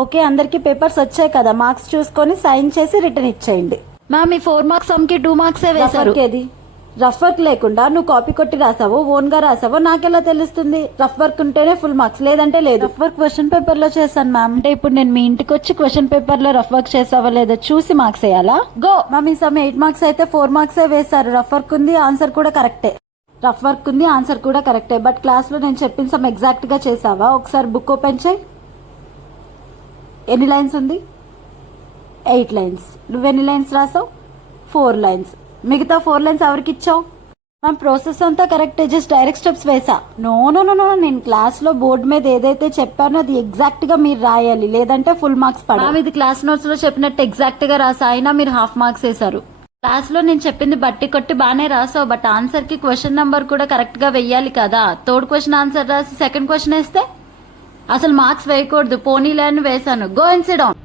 Okay, అందరికి papers వచ్చాయి కదా, మార్క్స్ చూసుకొని సైన్ చేసి రిటర్న్ ఇచ్చేయండి. మ్యామ్ ఈ 4 మార్క్స్ సమ్కి 2 మార్క్సే వేశారు. ఏది రఫ్ వర్క్ లేకుండా నువ్వు కాపీ కొట్టి రాసావో ఓన్ గా రాసావో నాకెలా తెలుస్తుంది? రఫ్ వర్క్ ఉంటేనే ఫుల్ మార్క్స్, లేదంటే లేదు. రఫ్ వర్క్ క్వశ్చన్ పేపర్ లో చేశాను మ్యామ్. అంటే ఇప్పుడు నేను మీ ఇంటికి వచ్చి క్వశ్చన్ పేపర్ లో రఫ్ వర్క్ చేసావా లేదా చూసి మార్క్స్ వేయాలా? గో మ్యామ్, ఈ సమ్ 8 మార్క్స్ అయితే 4 మార్క్సే వేశారు. రఫ్ వర్క్ ఉంది, ఆన్సర్ కూడా కరెక్టే. రఫ్ వర్క్ ఉంది, ఆన్సర్ కూడా కరెక్టే. బట్ క్లాస్ లో నేను చెప్పిన సమ్ ఎగ్జాక్ట్ గా చేసావా? ఒకసారి బుక్ ఓపెన్ చేయి. ఎన్ని లైన్స్ ఉంది? 8 లైన్స్. నువ్వెన్ని లైన్స్ రాసావు? 4 లైన్స్. మిగతా 4 లైన్స్ ఎవరికి ఇచ్చావు? మ్యామ్ ప్రాసెస్ అంతా కరెక్టే, జస్ట్ డైరెక్ట్ స్టెప్స్ వేసా. నో నో నో నో, నేను క్లాస్ లో బోర్డు మీద ఏదైతే చెప్పానో అది ఎగ్జాక్ట్ గా మీరు రాయాలి, లేదంటే ఫుల్ మార్క్స్ పడాలి. మ్యామ్ ఇది క్లాస్ నోట్స్ లో చెప్పినట్టు ఎగ్జాక్ట్ గా రాసా, అయినా మీరు హాఫ్ మార్క్స్ వేశారు. క్లాస్ లో నేను చెప్పింది బట్టి కొట్టి బానే రాసావు, బట్ ఆన్సర్ కి క్వశ్చన్ నంబర్ కూడా కరెక్ట్ గా వెయ్యాలి కదా. థర్డ్ క్వశ్చన్ ఆన్సర్ రాసి సెకండ్ క్వశ్చన్ వేస్తే అసలు మార్క్స్ వేయకూడదు. పోనీలే అని వేశాను. Go and SIT down.